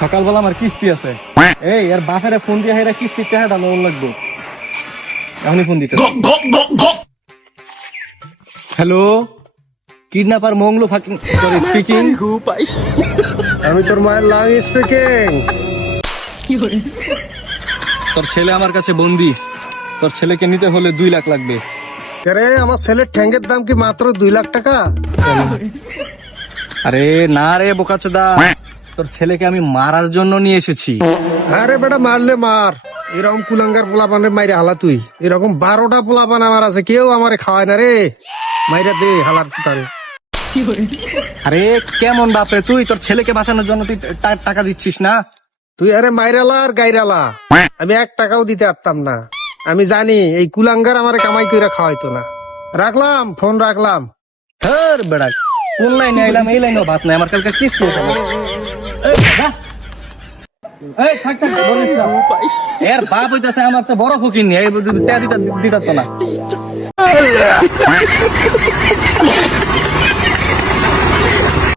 সকালবেলা আমার কিস্তি আছে, এই আর বাসারে ফোন দিয়ে হেরা কিস্তির টাকাটা লোন লাগবে, এখনই ফোন দিতে। Hello, kidnapper Manglu speaking. আমি তোর মায়ের লাং স্পিকিং। তোর ছেলে আমার কাছে বন্দি, তোর ছেলেকে নিতে হলে 2 লাখ লাগবে। আরে আমার ছেলের ঠ্যাঙ্গের দাম কি মাত্র 2 লাখ টাকা? আরে না রে বোকাচোদা, তোর ছেলেকে আমি মারার জন্য নিয়ে এসেছি। আরে বেটা মারলে মার, এরকম কুলাঙ্গার পোলাপানের মাইরে হালা তুই। এরকম 12টা পোলাপান আমার আছে, কেউ আমারে খাওয়ায় না রে। মাইরা দে হালার পুতারে। আরে কেমন বাপরে তুই, তোর ছেলেকে বাঁচানোর জন্য তুই টাকা দিচ্ছিস না? তুই আরে মাইরালা আর গাইরালা, আমি 1 টাকাও দিতে পারতাম না। আমি জানি এই কুলাঙ্গার আমারে কামাই কইরা খাওয়াইতো না। রাখলাম ফোন, রাখলাম। ধর বেড়া, কোন লাইনে আইলাম, এই লাইনেও ভাত নাই, আমার কালকে কিস্তি আছে। এই যা। এই থাক থাক, বলিস না। এর বাপ হইতাছে আমার তো বড় ফকির নিয়ে, দিতে না।